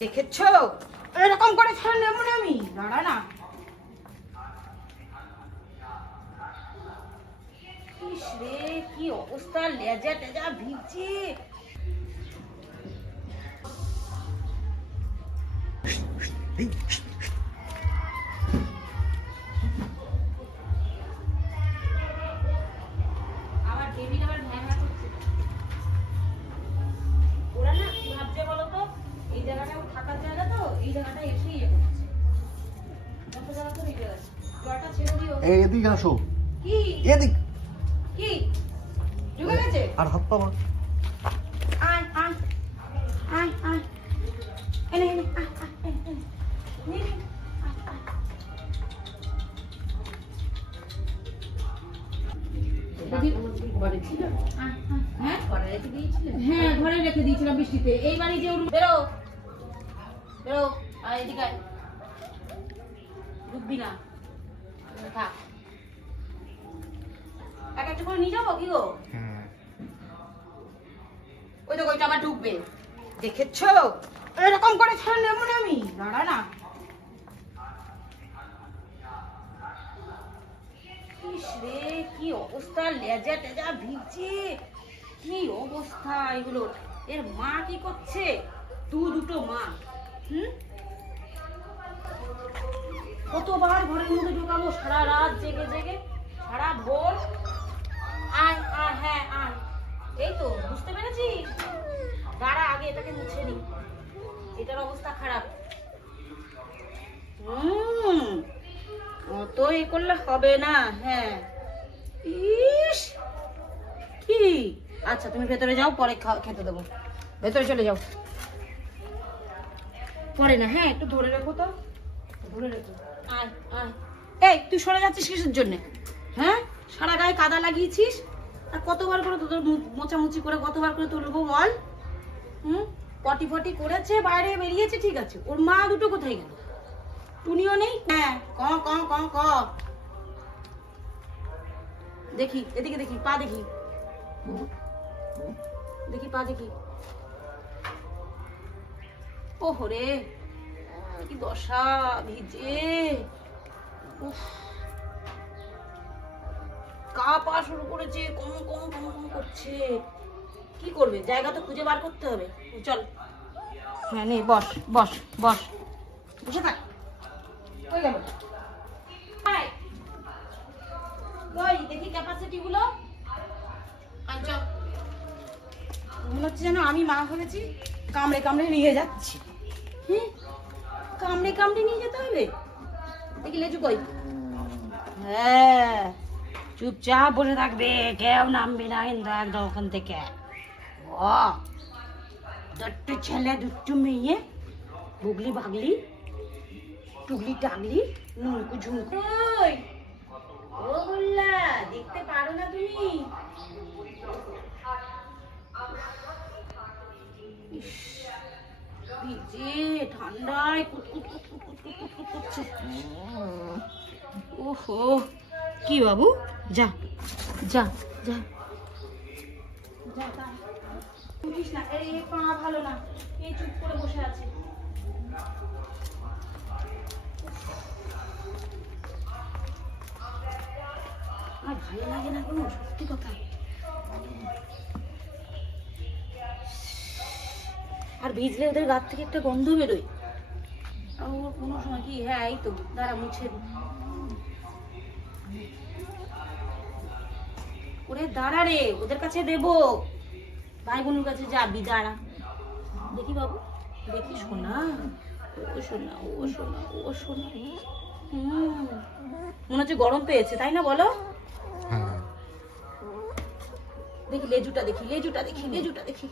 দেখেছো এরকম করে ছেড়ে নেব না আমি, দাঁড়া না। ইস রে কি অবস্থা, লেজা টেজা ভিজছে। আবার টেবিল আবার ভ্যাঙা করছে। ওরা না কি ভাবছে বলো তো, এই জায়গাটা থাকার জায়গা তো, এই জায়গাটা এসেই করছে। কত জায়গা তো এই জায়গা জলটা ছেড়ে দিও। এই এদিকে আসো। কি এদিক কি ঢুকে গেছে? আর হাত পা আয় আয় আয় আয় এনে এনে আয় আয় এনে নে নে হ্যাঁ ঘরে রেখে দিয়েছিলাম বৃষ্টিতে। এইবারই যে বেরো বেরো, আর এদিকে আয়, ঢুকবি না, থাক। এক একটা করে নিয়ে যাবো কি গো? ওই তো ওইটা আবার ঢুকবে, দেখেছো এরকম করে ছেড়ে নেবো না আমি, দাঁড়া না। ইস রে কি অবস্থা, লেজা টেজা ভিজছে, কি অবস্থা এগুলোর। এর মা কি করছে? দুটো মা, কতবার ঘরের মধ্যে ঢুকাবো, সারা রাত জেগে জেগে, সারা ভোর। আয় আয় হ্যাঁ আয়, এই তো বুঝতে পেরেছি। দাঁড়া আগে এটাকে মুছে নি, এটার অবস্থা খারাপ। অত এ করলে হবে না। হ্যাঁ ইস কি, আচ্ছা তুমি ভেতরে যাও, পরে খেতে দেবো। ভেতরে চলে যাও, পরে না। হ্যাঁ একটু ধরে রেখো তো, ধরে রেখো। আয় আয়, এই তুই সরে যাচ্ছিস কিসের জন্য? হ্যাঁ সারা গায়ে কাদা লাগিয়েছিস, আর কতবার করে তোদের মোচামুচি করে কতবার করে তুলবো বল? পটি ফটি করেছে, বাইরে বেরিয়েছে, ঠিক আছে। ওর মা দুটো কোথায় গেল? টুনিও নেই। হ্যাঁ ক ক ক ক দেখি, এদিকে দেখি, পা দেখি, দেখি পা দেখি। ওহ রে কি দশা, ভিজে কা পা শুরু করেছে, কম কম কম কম করছে। কি করবে, জায়গা তো খুঁজে বার করতে হবে। চল হ্যাঁ নে, বস বস বস, বসে থাক। কই গেল? কই দেখি ক্যাপাসিটি গুলো। আচ্ছা মনে হচ্ছে যেন আমি মা হয়েছি, কামড়ে কামড়ে নিয়ে যাচ্ছি। কামড়ে কামড়ে নিয়ে যেতে হবে। দেখি লেজু কই? হ্যাঁ চুপচাপ বসে থাকবে, কেউ নামবি না কিন্তু একদম ওখান থেকে। ও দুটো ছেলে দুটো মেয়ে, বুগলি বাগলি, টুগলি টাগলি, নুনকু ঝুমকু। ও বললা দেখতে পারো না তুমি? ভিজে ঠান্ডায় কুটকুট কুটকুট কুটকুট কুটকুট করছে। ওহো কি বাবু, যা যা যা যা, উঠিস না। এই পা ভালো না, এই চুপ করে বসে আছে। আর ভালো লাগে না কোনো, সত্যি কথা। আর ভিজলে ওদের গা থেকে একটা গন্ধ বেরোয়। কোনো সময় কি, হ্যাঁ এই তো দাঁড়া মুছে দি। ওরে দাঁড়া রে, ওদের কাছে দেবো, ভাই বোনের কাছে যাবি, দাঁড়া। দেখি বাবু, দেখি সোনা, ও সোনা ও সোনা ও সোনা। মনে হচ্ছে গরম পেয়েছে, তাই না বলো? দেখি লেজুটা দেখি, লেজুটা দেখি, লেজুটা দেখি।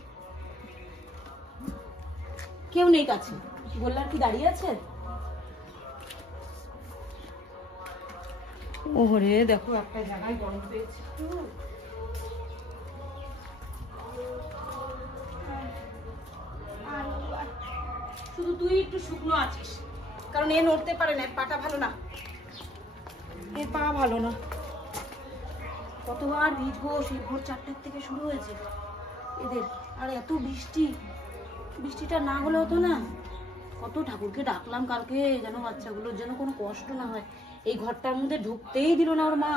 কেউ নেই কাছে, গোল্লার কি দাঁড়িয়ে আছে? ওরে দেখো একটা জায়গায় গরম পেয়েছে। শুধু তুই একটু শুকনো আছিস, কারণ এ নড়তে পারে না, পাটা ভালো না, এর পা ভালো না। কতবার ভিজবো, সেই ভোর 4টার থেকে শুরু হয়েছে এদের। আর এত বৃষ্টি, বৃষ্টিটা না হলে হতো না, কত ঠাকুরকে ডাকলাম কালকে যেন বাচ্চাগুলোর যেন কোনো কষ্ট না হয়। এই ঘরটার মধ্যে ঢুকতেই দিল না ওর মা।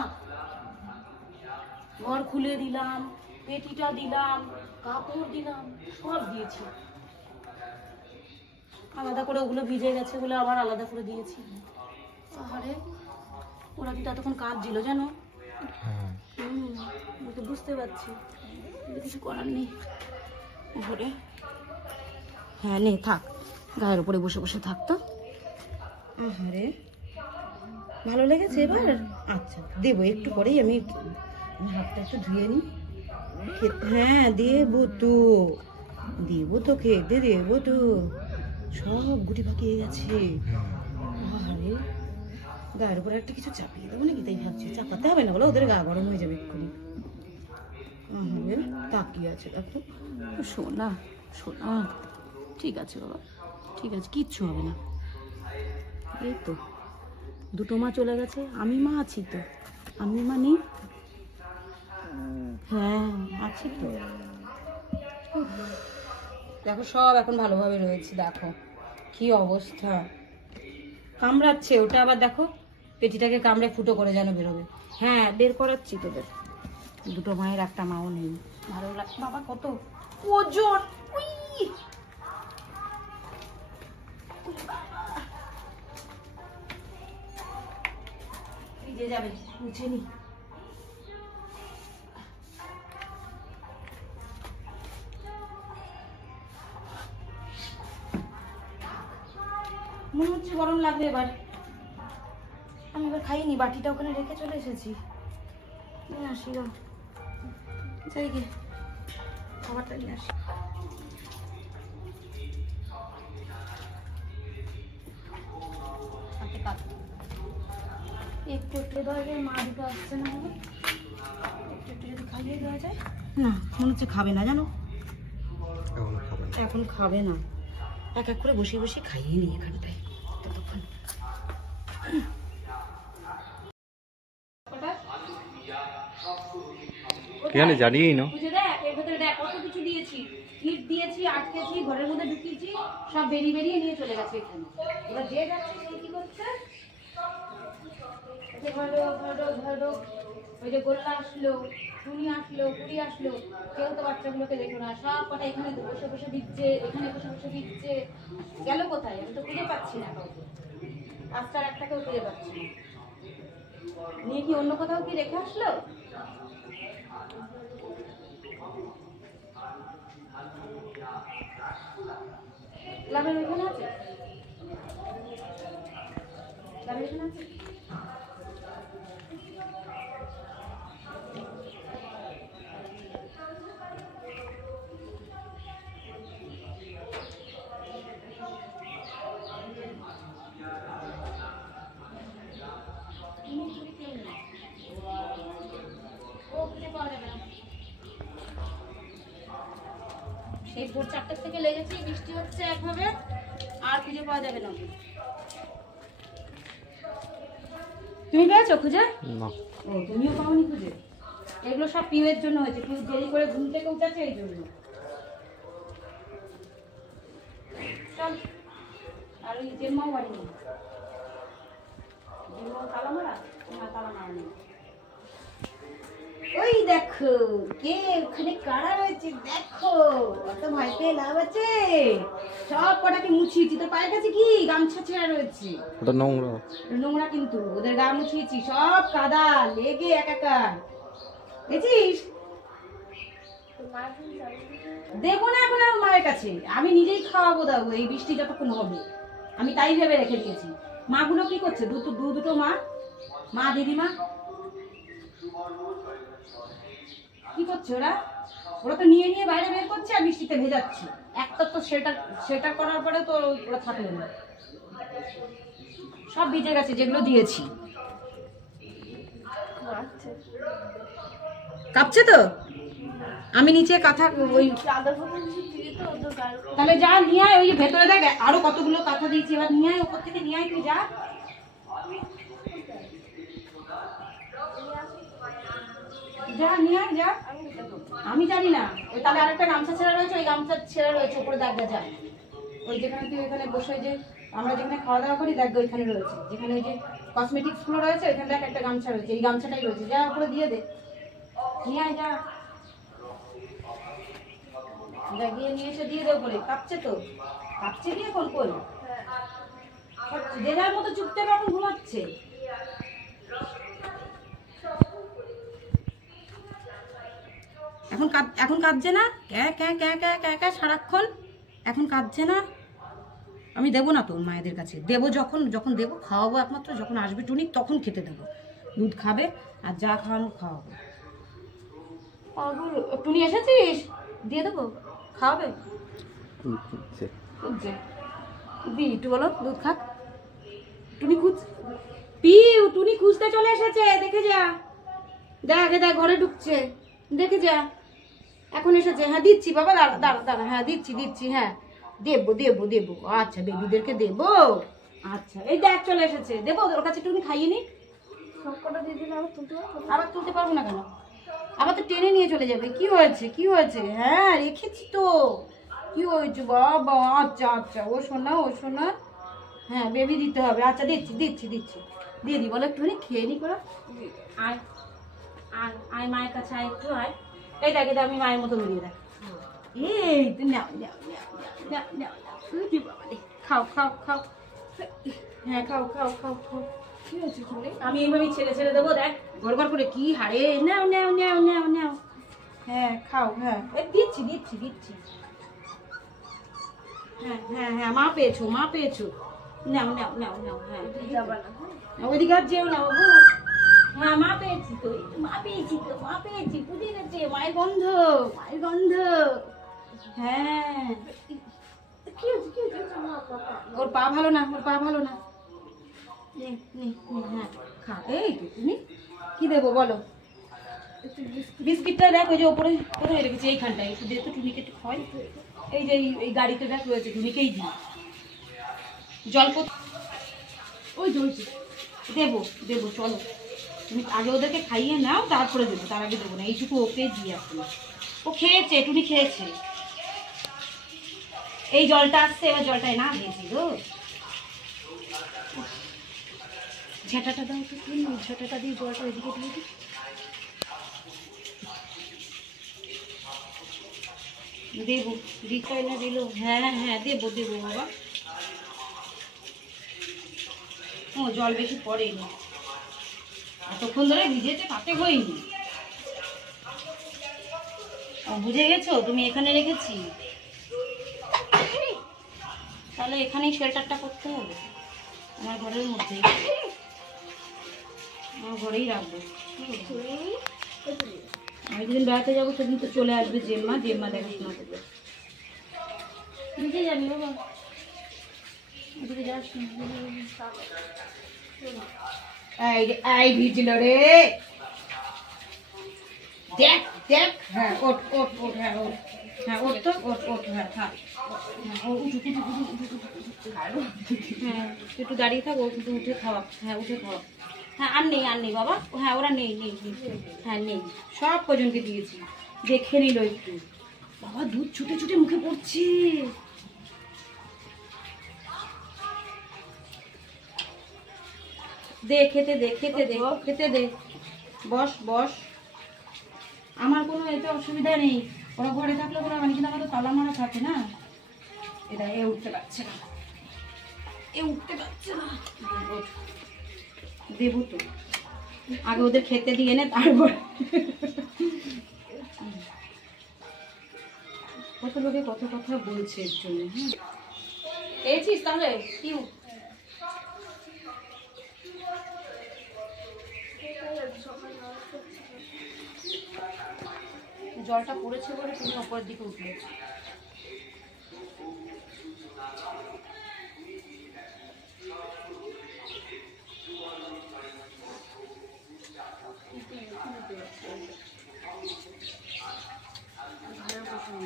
ঘর খুলে দিলাম, পেটিটা দিলাম, কাপড় দিলাম, সব দিয়েছি। আলাদা করে ওগুলো ভিজে গেছে বলে আবার আলাদা করে দিয়েছি। আরে ওরা কিন্তু এতক্ষণ কাঁদছিল জানো। আমি তো বুঝতে পারছি, কিছু করার নেই। ঘরে হ্যাঁ নে থাক, গায়ের উপরে বসে বসে থাকতো। আরে ভালো লেগেছে এবার? আচ্ছা দেবো একটু পরেই, আমি হাতটা একটু ধুয়ে নিই। হ্যাঁ দেবো তো, দেবো তো, খেতে দেবো তো। সব গুটি পাকিয়ে গেছে। আরে গায়ের উপরে একটা কিছু চাপিয়ে দেবো নাকি, তাই ভাবছি। চাপাতে হবে না বলো, ওদের গা গরম হয়ে যাবে এক্ষুনি। তাকিয়ে আছে দেখো। শোনা শোনা, ঠিক আছে বাবা, ঠিক আছে, কিচ্ছু হবে না। এই তো দুটো মা চলে গেছে, আমি মা আছি তো। আমি মা নেই? হ্যাঁ আছি তো। দেখো সব এখন ভালোভাবে রয়েছে। দেখো কি অবস্থা, কামড়াচ্ছে ওটা আবার। দেখো পেটিটাকে কামড়ে ফুটো করে যেন বেরোবে। হ্যাঁ বের করাচ্ছি তোদের। দুটো মায়ের একটা মাও নেই। ভালো লাগে বাবা, কত ওজন। ভিজে যাবে, মুছে নি। মনে হচ্ছে গরম লাগবে এবার। আমি এবার খাইনি, বাটিটা ওখানে রেখে চলে এসেছি। নিয়ে আসি গো, যাই গে খাবারটা নিয়ে আসি। একটু একটু দেওয়া যায়, মা দুটো আসছে না, একটু একটু যদি খাইয়ে দেওয়া যায়। না মনে হচ্ছে খাবে না জানো, এখন খাবে না। এক এক করে বসে বসে খাইয়ে নি এখানটায় ততক্ষণ। কেন জানিই না, বুঝে দেখ এর ভেতরে দেখ কত কিছু দিয়েছি। হিট দিয়েছি, আটকেছি, ঘরের মধ্যে ঢুকিয়েছি, সব বেরিয়ে বেরিয়ে নিয়ে চলে গেছে এখানে। এবার যে যাচ্ছে সেই কি করছে, ওই যে গোল্লা আসলো, টুনি আসলো, কুড়ি আসলো, কেউ তো বাচ্চাগুলোকে দেখলো না। সব কটা এখানে বসে বসে দিচ্ছে, এখানে বসে বসে দিচ্ছে। গেল কোথায় আমি তো খুঁজে পাচ্ছি না কাউকে। পাঁচটার একটাকেও খুঁজে পাচ্ছি না। নিয়ে কি অন্য কোথাও কি রেখে আসলো? ক্লাবের ওইখানে আছে, ক্লাবের ওইখানে আছে। সেই ভোর 4টা থেকে লেগেছি, বৃষ্টি হচ্ছে একভাবে, আর খুঁজে পাওয়া যাবে না। তুমি পেয়েছো খুঁজে? ও তুমিও পাওনি খুঁজে? এগুলো সব পিউয়ের জন্য হয়েছে, পিউ দেরি করে ঘুম থেকে উঠেছে এই জন্য। চল, আর ওই জেম্মাও বাড়ি নেই, জেম্মাও তালা মারা, না তালা মারা নেই। ওই দেখো কে ওখানে কারা রয়েছে, দেখো অত ভয় পেয়ে লাভ আছে। সব কটাকে মুছিয়েছি, তোর পায়ের কাছে কি গামছা ছেঁড়া রয়েছে, ওটা নোংরা নোংরা কিন্তু ওদের গা মুছিয়েছি, সব কাদা লেগে একাকার। দেখছিস? দেখো না এখন আমার মায়ের কাছে, আমি নিজেই খাওয়াবো দাবো এই বৃষ্টি যতক্ষণ হবে, আমি তাই ভেবে রেখে দিয়েছি। মাগুলো কি করছে, দুটো মা, মা দিদিমা কি করছে ওরা? ওরা তো নিয়ে নিয়ে বাইরে বের করছে আর বৃষ্টিতে ভেজাচ্ছে। একটা তো সেটা করার পরে তো ওরা থাকলো না, সব ভিজে গেছে যেগুলো দিয়েছি। কাঁপছে তো, আমি নিচে কাঁথা ওই তাহলে যা নিয়ে আয়, ওই ভেতরে দেখ আরো কতগুলো কাঁথা দিয়েছি, এবার নিয়ে আয়, ওপর থেকে নিয়ে আয়, তুই যা যা নিয়ে আয় যা। আমি জানি না, তাহলে আরেকটা গামছা ছেঁড়া রয়েছে, ওই গামছা ছেঁড়া রয়েছে উপরে, দেখ যা ওই যেখানে তুই ওইখানে বসে যে আমরা যেখানে খাওয়া দাওয়া করি দেখ ওইখানে রয়েছে, যেখানে ওই যে কসমেটিক্স গুলো রয়েছে ওইখানে দেখ একটা গামছা রয়েছে, এই গামছাটাই রয়েছে, যা উপরে দিয়ে দে, নিয়ে আয় যা, যা গিয়ে নিয়ে এসে দিয়ে দে উপরে। কাঁপছে তো, কাঁপছে কি এখন? কই যে যার মতো চুপচাপ এখন ঘুমাচ্ছে। এখন কাঁদছে না, ক্যা ক্যা ক্যা ক্যা ক্যা ক্যা সারাক্ষণ, এখন কাঁদছে না। আমি দেবো না তোর মায়েদের কাছে, দেবো যখন যখন দেবো খাওয়াবো, একমাত্র যখন আসবে টুনি তখন খেতে দেবো, দুধ খাবে আর যা খাওয়ানো খাওয়াবো। টুনি এসেছিস, দিয়ে দেবো, খাওয়াবে দি একটু বলো, দুধ খাক। টুনি পিউ, টুনি খুঁজতে চলে এসেছে, দেখে যা, দেখ দেখ ঘরে ঢুকছে, দেখে যা, এখন এসেছে। হ্যাঁ দিচ্ছি বাবা, দাঁড়া দাঁড়া দাঁড়া, হ্যাঁ দিচ্ছি দিচ্ছি, হ্যাঁ দেবো দেবো দেবো, আচ্ছা বেবিদেরকে দেবো, আচ্ছা এই দেখ চলে এসেছে, দেবো ওর কাছে একটুখানি খাইয়ে নি, সবকটা দিয়ে দিলে আবার তুলতে পারবো না কেন? আবার তো টেনে নিয়ে চলে যাবে। কি হয়েছে কি হয়েছে? হ্যাঁ রেখেছি তো, কি হয়েছে বাবা? আচ্ছা আচ্ছা, ও শোনা ও শোনা, হ্যাঁ বেবি দিতে হবে, আচ্ছা দিচ্ছি দিচ্ছি দিচ্ছি, দিয়ে দি, বলো একটুখানি খেয়ে নি করে, আয় আয় আয় মায়ের কাছে, আয় একটু আয়, এই দেখে আমি মায়ের মতো বেরিয়ে দেখ, এই তো নাও নাও নাও নাও নাও নাও, খাও খাও খাও, হ্যাঁ খাও খাও খাও খাও। কি হয়েছে শুনে? আমি এইভাবেই ছেড়ে ছেড়ে দেবো, দেখ গড়গড় করে কি হারে, নাও নাও নাও নাও নাও, হ্যাঁ খাও, হ্যাঁ দিচ্ছি দিচ্ছি দিচ্ছি, হ্যাঁ হ্যাঁ হ্যাঁ মা পেয়েছো মা পেয়েছো, নাও নাও নাও নাও, হ্যাঁ ওইদিকে আর যেও না বাবু, হ্যাঁ মা পেয়েছি তো, মা পেয়েছি তো, মা পেয়েছি, পুড়ে গেছে, মায়ের গন্ধ, মায়ের গন্ধ, হ্যাঁ ওর পা ভালো না, ওর পা ভালো না, হ্যাঁ খা। এই তুমি কি দেবো বলো? বিস্কিটটা দেখ ওই যে ওপরে কোথায় রেখেছি, এইখানটায় একটু দে তো, টুনিকে একটু খাওয়াই, এই যে এই গাড়িতে দেখ রয়েছে, টুনিকেই দিই, জল ওই জ্বলছে, দেবো দেবো চলো, তুমি আগে ওদেরকে খাইয়ে নাও তারপরে দেবো, তার আগে দেবো না, এইটুকু ওকে দিয়ে আসবো, ও খেয়েছে, টুনি খেয়েছে, এই জলটা আসছে, এবার জলটায় না দিয়েছি গো, ঝাঁটাটা দাও তো, ঝাঁটাটা দিয়ে জলটা ওইদিকে দিয়ে দিই, দেবো, দিতে না দিল, হ্যাঁ হ্যাঁ দেবো দেবো বাবা, ও জল বেশি পড়েনি, এতক্ষণ ধরে ভিজেছে তাতে হয়নি, ও বুঝে গেছো তুমি এখানে রেখেছি, তাহলে এখানেই শেল্টারটা করতে হবে, আমার ঘরের মধ্যেই, আমার ঘরেই রাখবো, আমি যেদিন বেড়াতে যাবো সেদিন তো চলে আসবে জেম্মা, জেম্মা দেখাশোনা করবে, ভিজে যাবি বাবা, ওদিকে যাস এই ভিজলো রে, দেখ দেখ, হ্যাঁ ওঠ ওঠ ওঠ, হ্যাঁ ওঠ, হ্যাঁ ওঠ তো, ওঠ ওঠ, হ্যাঁ থাক, হ্যাঁ একটু দাঁড়িয়ে থাক, ও কিন্তু উঠে খাওয়া, হ্যাঁ উঠে খাওয়া, হ্যাঁ আর নেই বাবা, হ্যাঁ ওরা নেই নেই, হ্যাঁ নেই, সব কজনকে দিয়েছি, দেখে নিল একটু, বাবা দুধ ছুটে ছুটে মুখে পড়ছে, দে খেতে দে খেতে দে খেতে দে, বস বস, আমার কোনো এতে অসুবিধা নেই, ওরা ঘরে থাকলে ওরা মানে, কিন্তু আমার তো তালা মারা থাকে না, এটা এ উঠতে পারছে না, এ উঠতে পারছে না, দেবো তো, আগে ওদের খেতে দিয়ে নে তারপর, কত লোকে কত কথা বলছে এর জন্য, হ্যাঁ পেয়েছিস তাহলে কি, জলটা পড়েছে বলে তুমি ওপরের দিকে উঠলে,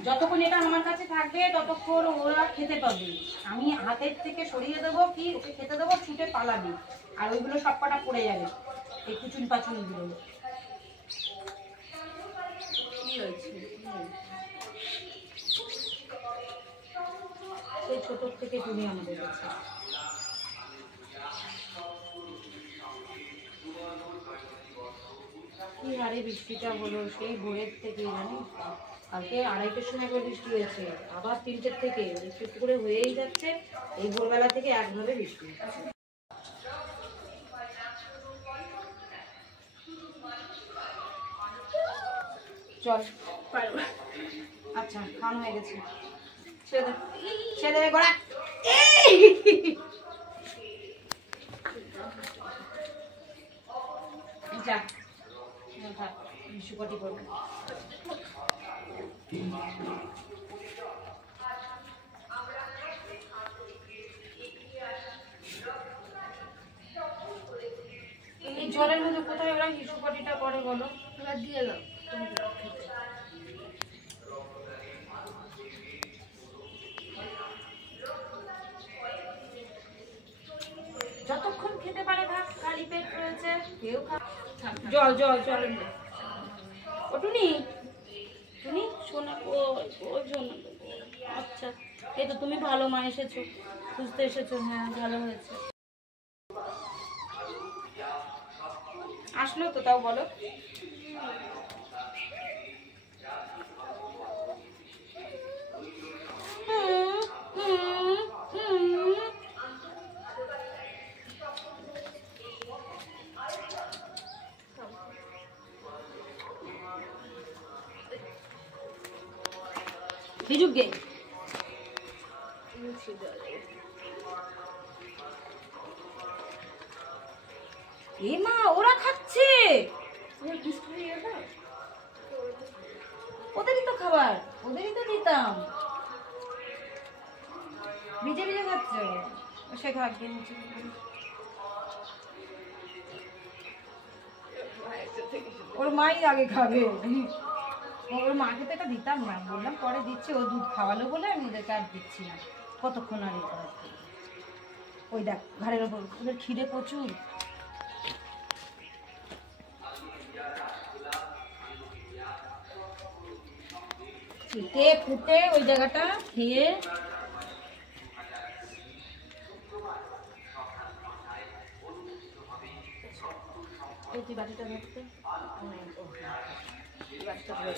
যতক্ষণ এটা আমার কাছে থাকবে ততক্ষণ ওরা খেতে পাবে, আমি হাতের থেকে সরিয়ে দেবো কি ওকে খেতে দেবো, ছুটে পালাবি, আর ওইগুলো সব কটা পড়ে যাবে, এই কুচুন পাচুন গুলো, কি হয়েছে ছোট থেকে তুমি আমাদের কাছে। কি হারে বৃষ্টিটা হলো সেই ভোরের থেকে, জানিস কালকে 2:30টার সময় একবার বৃষ্টি হয়েছে, আবার 3টের থেকে একটু একটু করে হয়েই যাচ্ছে। এই ভোরবেলা থেকে একভাবে বৃষ্টি হচ্ছে। চল আচ্ছা খাওয়ানো হয়ে গেছে, ছেড়ে দে ছেড়ে দে গোড়া। যা বিশুপটি করবে। এই জলের মধ্যে কোথায় ওরা হিসুপাটিটা করে বলো? দিয়ে দাও যতক্ষণ খেতে পারে ভাত, খালি পেট রয়েছে কেউ জল জল জল। ওটুনি টুনি শোনা, ও শোনা। আচ্ছা এই তো তুমি ভালো মা এসেছো, খুঁজতে এসেছো, হ্যাঁ ভালো হয়েছে। আসলো তো তাও বলো। ভিজুক গে এ মা, ওরা খাচ্ছে, ওদেরই তো খাবার, ওদেরই তো দিতাম। ভিজে ভিজে খাচ্ছে, সে খাক ওর মাই আগে খাবে। ওর মাকে তো এটা দিতাম না, বললাম পরে দিচ্ছি, ও দুধ খাওয়ালো বলে আমি ওদেরকে আর দিচ্ছি না। কতক্ষণ আর এই করা, ওই দেখ ঘাড়ের ওপর ওদের খিদে প্রচুর। ফুটে ফুটে ওই জায়গাটা খেয়ে তুই বাটিটা ধরতে, বাটিটা ধরে